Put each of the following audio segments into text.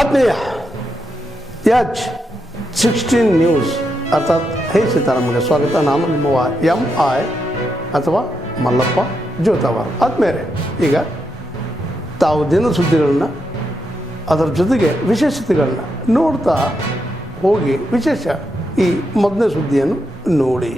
ಆತ್ಮೀಯ H16 news ಅರ್ಥಾತ್ ಹೇ ಸೀತಾರಾಮಗೆ ಸ್ವಾಗತ. ನಾನು ನಿಮ್ಮವ MI ಅಥವಾ ಮಲ್ಲಪ್ಪ ಜೋತಾವಾರ್. ಆದ್ಮೇಲೆ ಈಗ ತಾವು ದಿನ ಸುದ್ದಿಗಳನ್ನ ಅದರ ಜೊತೆಗೆ ವಿಶೇಷತೆಗಳನ್ನ ನೋಡ್ತಾ ಹೋಗಿ ವಿಶೇಷ ಈ ಮೊದಲನೇ ಸುದ್ದಿಯನ್ನು ನೋಡಿ.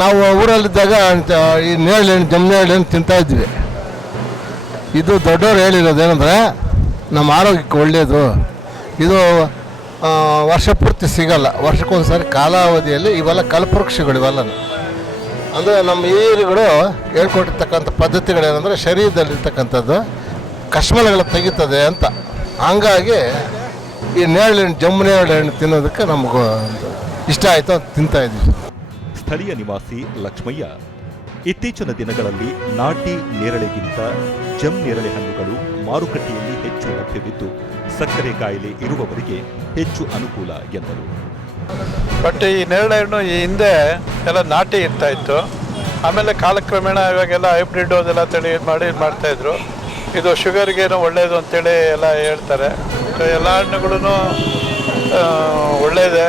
ನಾವು ಊರಲ್ಲಿದ್ದಾಗ ಈ ನೇರಳೆ ಹಣ್ಣು ಜಮ್ನೆ ಹಣ್ಣು ತಿಂತಾಯಿದ್ವಿ. ಇದು ದೊಡ್ಡವ್ರು ಹೇಳಿರೋದೇನೆಂದರೆ ನಮ್ಮ ಆರೋಗ್ಯಕ್ಕೆ ಒಳ್ಳೆಯದು. ಇದು ವರ್ಷ ಪೂರ್ತಿ ಸಿಗಲ್ಲ, ವರ್ಷಕ್ಕೊಂದು ಸಾರಿ ಕಾಲಾವಧಿಯಲ್ಲಿ ಇವೆಲ್ಲ ಕಲ್ಪವೃಕ್ಷಗಳು. ಇವೆಲ್ಲ ಅಂದರೆ ನಮ್ಮ ಹಿರಿಯರುಗಳು ಹೇಳ್ಕೊಟ್ಟಿರ್ತಕ್ಕಂಥ ಪದ್ಧತಿಗಳೇನೆಂದರೆ ಶರೀರದಲ್ಲಿರ್ತಕ್ಕಂಥದ್ದು ಕಶ್ಮಲಗಳು ತೆಗಿತದೆ ಅಂತ. ಹಂಗಾಗಿ ಈ ನೇರಳೆ ಹಣ್ಣು ಜಮ್ಮು ನೇರಳೆ ಹಣ್ಣು ತಿನ್ನೋದಕ್ಕೆ ನಮಗೂ ಇಷ್ಟ ಆಯಿತು, ತಿಂತಾಯಿದ್ವಿ. ಸ್ಥಳೀಯ ನಿವಾಸಿ ಲಕ್ಷ್ಮಯ್ಯ ಇತ್ತೀಚಿನ ದಿನಗಳಲ್ಲಿ ನಾಟಿ ನೇರಳೆಗಿಂತ ಜಮ್ ನೇರಳೆ ಹಣ್ಣುಗಳು ಮಾರುಕಟ್ಟೆಯಲ್ಲಿ ಹೆಚ್ಚು ಲಭ್ಯವಿದ್ದು ಸಕ್ಕರೆ ಕಾಯಿಲೆ ಇರುವವರಿಗೆ ಹೆಚ್ಚು ಅನುಕೂಲ ಎಂದರು. ಬಟ್ ಈ ನೇರಳೆ ಹಣ್ಣು ಈ ಹಿಂದೆ ಎಲ್ಲ ನಾಟಿ ಇರ್ತಾ ಇತ್ತು. ಆಮೇಲೆ ಕಾಲಕ್ರಮೇಣ ಇವಾಗೆಲ್ಲ ಹೈಬ್ರಿಡ್ ಅದೆಲ್ಲ ತಳಿ ಮಾಡ್ತಾಯಿದ್ರು. ಇದು ಶುಗರ್ಗೇನು ಒಳ್ಳೆಯದು ಅಂತೇಳಿ ಎಲ್ಲ ಹೇಳ್ತಾರೆ. ಎಲ್ಲ ಹಣ್ಣುಗಳೂ ಒಳ್ಳೆಯದೇ.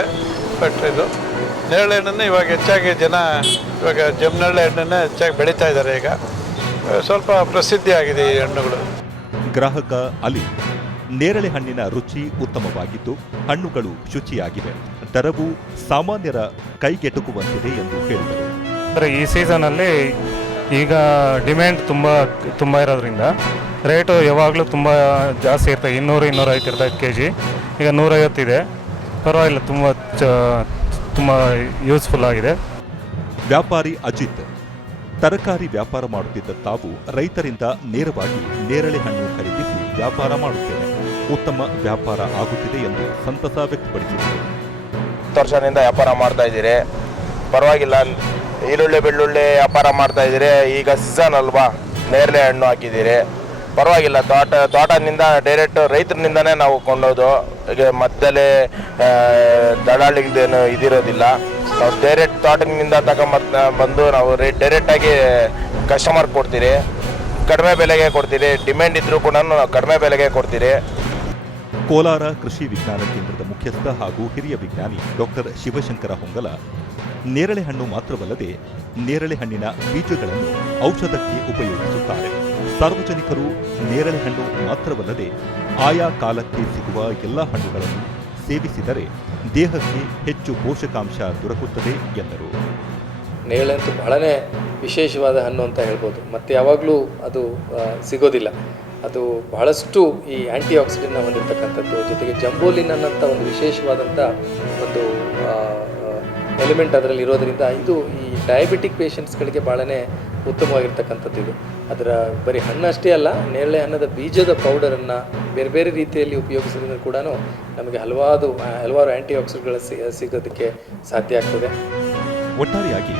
ಬಟ್ ಇದು ನೇರಳೆ ಹಣ್ಣನ್ನು ಇವಾಗ ಹೆಚ್ಚಾಗಿ ಜನ ಇವಾಗ ಜಮ್ನಳ್ಳೆ ಹಣ್ಣನ್ನು ಹೆಚ್ಚಾಗಿ ಬೆಳೀತಾ ಇದ್ದಾರೆ. ಈಗ ಸ್ವಲ್ಪ ಪ್ರಸಿದ್ಧಿ ಆಗಿದೆ ಈ ಹಣ್ಣುಗಳು. ಗ್ರಾಹಕ ಅಲಿ ನೇರಳೆ ಹಣ್ಣಿನ ರುಚಿ ಉತ್ತಮವಾಗಿದ್ದು ಹಣ್ಣುಗಳು ಶುಚಿಯಾಗಿವೆ, ದರವು ಸಾಮಾನ್ಯರ ಕೈಗೆಟುಕುವಂತಿದೆ ಎಂದು ಹೇಳಿದರು. ಈ ಸೀಸನಲ್ಲಿ ಈಗ ಡಿಮ್ಯಾಂಡ್ ತುಂಬ ಇರೋದ್ರಿಂದ ರೇಟು ಯಾವಾಗಲೂ ತುಂಬ ಜಾಸ್ತಿ ಇರ್ತದೆ. 200-250 ಇರ್ತದೆ ಕೆಜಿ. ಈಗ 150 ಇದೆ. ಪರವಾಗಿಲ್ಲ, ತುಂಬ ಯೂಸ್ಫುಲ್ ಆಗಿದೆ. ವ್ಯಾಪಾರಿ ಅಜಿತ್ ತರಕಾರಿ ವ್ಯಾಪಾರ ಮಾಡುತ್ತಿದ್ದ ತಾವು ರೈತರಿಂದ ನೇರವಾಗಿ ನೇರಳೆ ಹಣ್ಣು ಖರೀದಿಸಿ ವ್ಯಾಪಾರ ಮಾಡುತ್ತೇನೆ, ಉತ್ತಮ ವ್ಯಾಪಾರ ಆಗುತ್ತಿದೆ ಎಂದು ಸಂತಸ ವ್ಯಕ್ತಪಡಿಸಿದರು. 10 ವರ್ಷದಿಂದ ವ್ಯಾಪಾರ ಮಾಡ್ತಾ ಇದ್ದೀರಿ, ಪರವಾಗಿಲ್ಲ. ಈರುಳ್ಳಿ ಬೆಳ್ಳುಳ್ಳಿ ವ್ಯಾಪಾರ ಮಾಡ್ತಾ ಇದ್ದೀರಿ. ಈಗ ಸೀಸನ್ ಅಲ್ವಾ, ನೇರಳೆ ಹಣ್ಣು ಹಾಕಿದ್ದೀರಿ, ಪರವಾಗಿಲ್ಲ. ತೋಟದಿಂದ ಡೈರೆಕ್ಟ್ ರೈತರಿಂದನೇ ನಾವು ಕೊಂಡೋದು. ಈಗ ಮಧ್ಯದಲ್ಲಿ ದಳ್ಳಾಳಿಗೇನು ಇದಿರೋದಿಲ್ಲ. ನಾವು ಡೈರೆಕ್ಟ್ ತೋಟದಿಂದ ಬಂದು ನಾವು ಡೈರೆಕ್ಟಾಗಿ ಕಸ್ಟಮರ್ ಕೊಡ್ತೀರಿ, ಕಡಿಮೆ ಬೆಲೆಗೆ ಕೊಡ್ತೀರಿ. ಡಿಮ್ಯಾಂಡ್ ಇದ್ರೂ ಕೂಡ ನಾವು ಕಡಿಮೆ ಬೆಲೆಗೆ ಕೊಡ್ತೀರಿ. ಕೋಲಾರ ಕೃಷಿ ವಿಜ್ಞಾನ ಕೇಂದ್ರದ ಮುಖ್ಯಸ್ಥ ಹಾಗೂ ಹಿರಿಯ ವಿಜ್ಞಾನಿ ಡಾಕ್ಟರ್ ಶಿವಶಂಕರ ಹೊಂಗಲ ನೇರಳೆ ಹಣ್ಣು ಮಾತ್ರವಲ್ಲದೆ ನೇರಳೆ ಹಣ್ಣಿನ ಬೀಜಗಳನ್ನು ಔಷಧಕ್ಕೆ ಉಪಯೋಗಿಸುತ್ತಾರೆ. ಸಾರ್ವಜನಿಕರು ನೇರಳೆ ಹಣ್ಣು ಮಾತ್ರವಲ್ಲದೆ ಆಯಾ ಕಾಲಕ್ಕೆ ಸಿಗುವ ಎಲ್ಲ ಹಣ್ಣುಗಳನ್ನು ಸೇವಿಸಿದರೆ ದೇಹಕ್ಕೆ ಹೆಚ್ಚು ಪೋಷಕಾಂಶ ದೊರಕುತ್ತದೆ ಎಂದರು. ನೇರಳೆ ಅಂತೂ ಬಹಳನೇ ವಿಶೇಷವಾದ ಹಣ್ಣು ಅಂತ ಹೇಳ್ಬೋದು. ಮತ್ತು ಯಾವಾಗಲೂ ಅದು ಸಿಗೋದಿಲ್ಲ. ಅದು ಬಹಳಷ್ಟು ಈ ಆ್ಯಂಟಿ ಆಕ್ಸಿಡೆಂಟ್ನ ಹೊಂದಿರತಕ್ಕಂಥದ್ದು, ಜೊತೆಗೆ ಜಂಬೋಲಿನ್ ಅನ್ನೋಂಥ ಒಂದು ವಿಶೇಷವಾದಂಥ ಒಂದು ಎಲಿಮೆಂಟ್ ಅದರಲ್ಲಿ ಇರೋದರಿಂದ ಇದು ಈ ಡಯಾಬಿಟಿಕ್ ಪೇಷಂಟ್ಸ್ಗಳಿಗೆ ಭಾಳನೇ ಉತ್ತಮವಾಗಿರ್ತಕ್ಕಂಥದ್ದು ಇದು. ಅದರ ಬರೀ ಹಣ್ಣು ಅಷ್ಟೇ ಅಲ್ಲ, ನೇರಳೆ ಹಣ್ಣದ ಬೀಜದ ಪೌಡರನ್ನು ಬೇರೆ ಬೇರೆ ರೀತಿಯಲ್ಲಿ ಉಪಯೋಗಿಸೋದ್ರಿಂದ ಕೂಡ ನಮಗೆ ಹಲವಾರು ಆ್ಯಂಟಿ ಆಕ್ಸಿಡೆಂಟ್ಗಳು ಸಿಗೋದಕ್ಕೆ ಸಾಧ್ಯ ಆಗ್ತದೆ. ಒಟ್ಟಾರೆಯಾಗಿ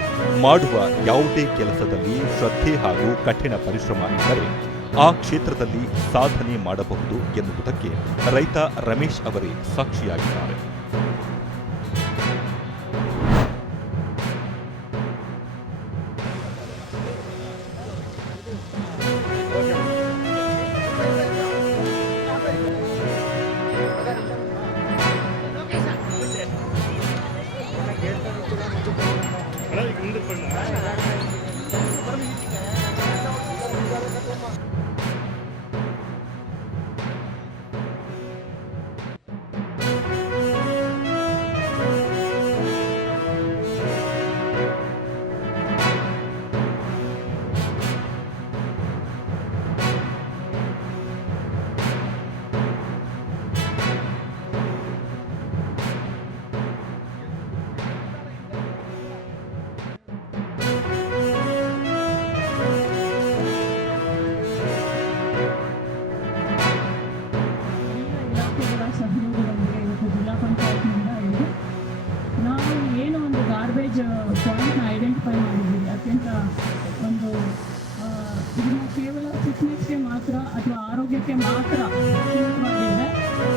ಮಾಡುವ ಯಾವುದೇ ಕೆಲಸದಲ್ಲಿ ಶ್ರದ್ಧೆ ಹಾಗೂ ಕಠಿಣ ಪರಿಶ್ರಮ ಇದ್ದರೆ ಆ ಕ್ಷೇತ್ರದಲ್ಲಿ ಸಾಧನೆ ಮಾಡಬಹುದು ಎನ್ನುವುದಕ್ಕೆ ರೈತ ರಮೇಶ್ ಅವರೇ ಸಾಕ್ಷಿಯಾಗಿದ್ದಾರೆ. ಪಾಯಿಂಟ್ನ ಐಡೆಂಟಿಫೈ ಮಾಡಿದ್ದೀವಿ. ಅತ್ಯಂತ ಒಂದು ಇದನ್ನು ಕೇವಲ ಫಿಟ್ನೆಸ್ಗೆ ಮಾತ್ರ ಅಥವಾ ಆರೋಗ್ಯಕ್ಕೆ ಮಾತ್ರ ಸೀಮಿತವಾಗಿದ್ದರೆ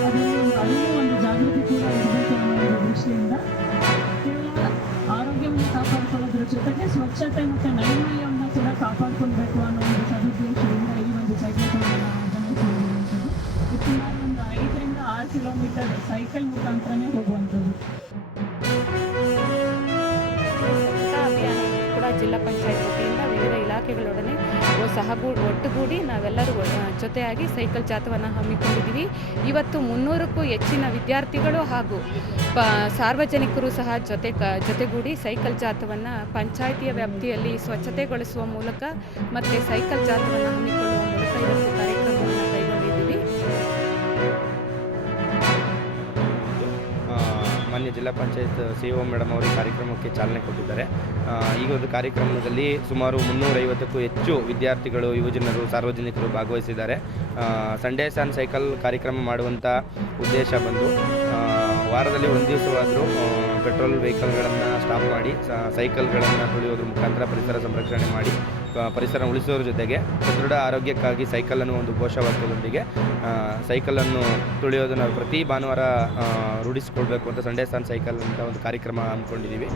ಅದರಲ್ಲಿ ಅರಿವು ಒಂದು ಜಾಗೃತಿ ಕೂಡ ಇರಬೇಕು ಅನ್ನೋ ಒಂದು ದೃಷ್ಟಿಯಿಂದ ಕೇವಲ ಆರೋಗ್ಯವನ್ನು ಕಾಪಾಡಿಕೊಳ್ಳೋದ್ರ ಜೊತೆಗೆ ಸ್ವಚ್ಛತೆ ಮತ್ತು ನೈರ್ಮಲ್ಯವನ್ನು ಕೂಡ ಕಾಪಾಡಿಕೊಳ್ಬೇಕು ಅನ್ನೋ ಒಂದು ಸದುದ್ದೇಶದಿಂದ ಈ ಒಂದು ಸೈಕ್ಲೋಥಾನ್ ಆರ್ಗನೈಸ್ ಮಾಡಿರುವಂಥದ್ದು. ಇದು ಸುಮಾರು ಒಂದು 5 ರಿಂದ 6 ಕಿಲೋಮೀಟರ್ ಸೈಕಲ್ ಮುಖಾಂತರನೇ ಹೋಗುವಂಥದ್ದು. ಜಿಲ್ಲಾ ಪಂಚಾಯತ್ ವತಿಯಿಂದ ವಿವಿಧ ಇಲಾಖೆಗಳೊಡನೆ ಒಟ್ಟುಗೂಡಿ ನಾವೆಲ್ಲರೂ ಜೊತೆಯಾಗಿ ಸೈಕಲ್ ಜಾಥವನ್ನು ಹಮ್ಮಿಕೊಂಡಿದ್ದೀವಿ. ಇವತ್ತು 300ಕ್ಕೂ ಹೆಚ್ಚಿನ ವಿದ್ಯಾರ್ಥಿಗಳು ಹಾಗೂ ಸಾರ್ವಜನಿಕರು ಸಹ ಜೊತೆಗೂಡಿ ಸೈಕಲ್ ಜಾಥವನ್ನು ಪಂಚಾಯಿತಿಯ ವ್ಯಾಪ್ತಿಯಲ್ಲಿ ಸ್ವಚ್ಛತೆಗೊಳಿಸುವ ಮೂಲಕ ಮತ್ತು ಸೈಕಲ್ ಜಾಥವನ್ನು ಹಮ್ಮಿಕೊಳ್ಳುವ ಮೂಲಕ ಇವತ್ತು ಕಾರ್ಯಕ್ರಮವನ್ನು ಕೈಗೊಂಡಿದ್ದೀವಿ. ಮಾನ್ಯ ಜಿಲ್ಲಾ ಪಂಚಾಯತ್ CEO ಮೇಡಮ್ ಅವರು ಈ ಕಾರ್ಯಕ್ರಮಕ್ಕೆ ಚಾಲನೆ ಕೊಟ್ಟಿದ್ದಾರೆ. ಈ ಒಂದು ಕಾರ್ಯಕ್ರಮದಲ್ಲಿ ಸುಮಾರು 350ಕ್ಕೂ ಹೆಚ್ಚು ವಿದ್ಯಾರ್ಥಿಗಳು, ಯುವಜನರು, ಸಾರ್ವಜನಿಕರು ಭಾಗವಹಿಸಿದ್ದಾರೆ. ಸಂಡೇ ಆನ್ ಸೈಕಲ್ ಕಾರ್ಯಕ್ರಮ ಮಾಡುವಂಥ ಉದ್ದೇಶ ಬಂದು ವಾರದಲ್ಲಿ ಒಂದು ದಿವಸವಾದರೂ ಪೆಟ್ರೋಲ್ ವೆಹಿಕಲ್ಗಳನ್ನು ಸ್ಟಾಪ್ ಮಾಡಿ ಸೈಕಲ್ಗಳನ್ನು ತುಳಿಯೋದ್ರ ಮುಖಾಂತರ ಪರಿಸರ ಸಂರಕ್ಷಣೆ ಮಾಡಿ ಪರಿಸರ ಉಳಿಸೋದ್ರ ಜೊತೆಗೆ ಸದೃಢ ಆರೋಗ್ಯಕ್ಕಾಗಿ ಸೈಕಲನ್ನು ಒಂದು ಘೋಷವಾಕ್ಯದೊಂದಿಗೆ ಸೈಕಲನ್ನು ತುಳಿಯೋದನ್ನು ಪ್ರತಿ ಭಾನುವಾರ ರೂಢಿಸಿಕೊಳ್ಬೇಕು ಅಂತ ಸಂಡೇ ಆನ್ ಸೈಕಲ್ ಅಂತ ಒಂದು ಕಾರ್ಯಕ್ರಮ ಹಮ್ಮಿಕೊಂಡಿದ್ದೀವಿ.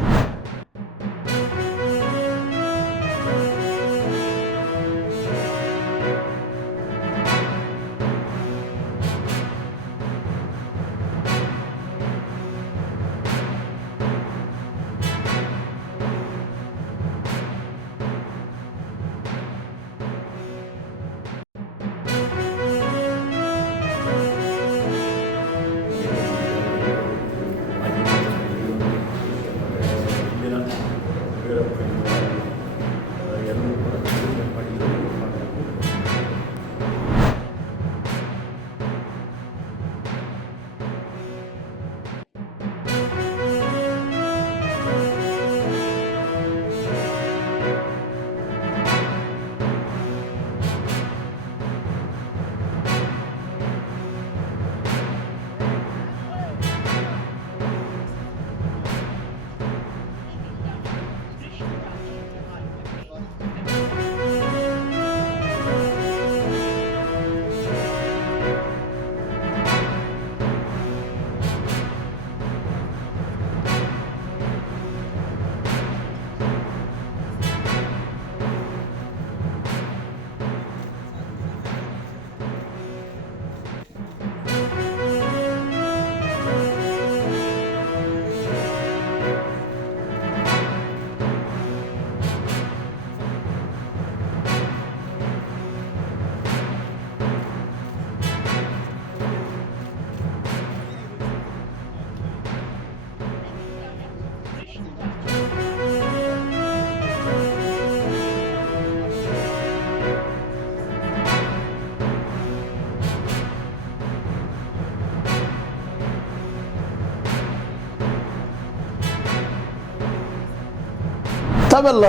ತಾವೆಲ್ಲ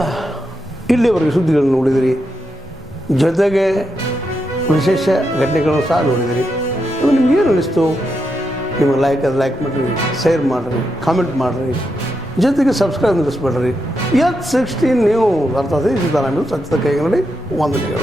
ಇಲ್ಲಿವರೆಗೆ ಸುದ್ದಿಗಳನ್ನು ನೋಡಿದಿರಿ, ಜೊತೆಗೆ ವಿಶೇಷ ಘಟನೆಗಳನ್ನು ಸಹ ನೋಡಿದಿರಿ. ಅದು ನಿಮ್ಗೆ ಏನು ಅನ್ನಿಸ್ತು? ನಿಮಗೆ ಲೈಕ್ ಮಾಡಿರಿ, ಶೇರ್ ಮಾಡಿರಿ, ಕಾಮೆಂಟ್ ಮಾಡಿರಿ, ಜೊತೆಗೆ ಸಬ್ಸ್ಕ್ರೈಬ್ ನಿಲ್ಲಿಸ್ಬೇಡ್ರಿ. H16 ನ್ಯೂಸ್ ಅರ್ಥಾತ್ ಸೀತಾರಾಮಯ್ಯ ಸತ್ಯದ ಕೈಗನ್ನಡಿ ವಂದನೆಗಳು.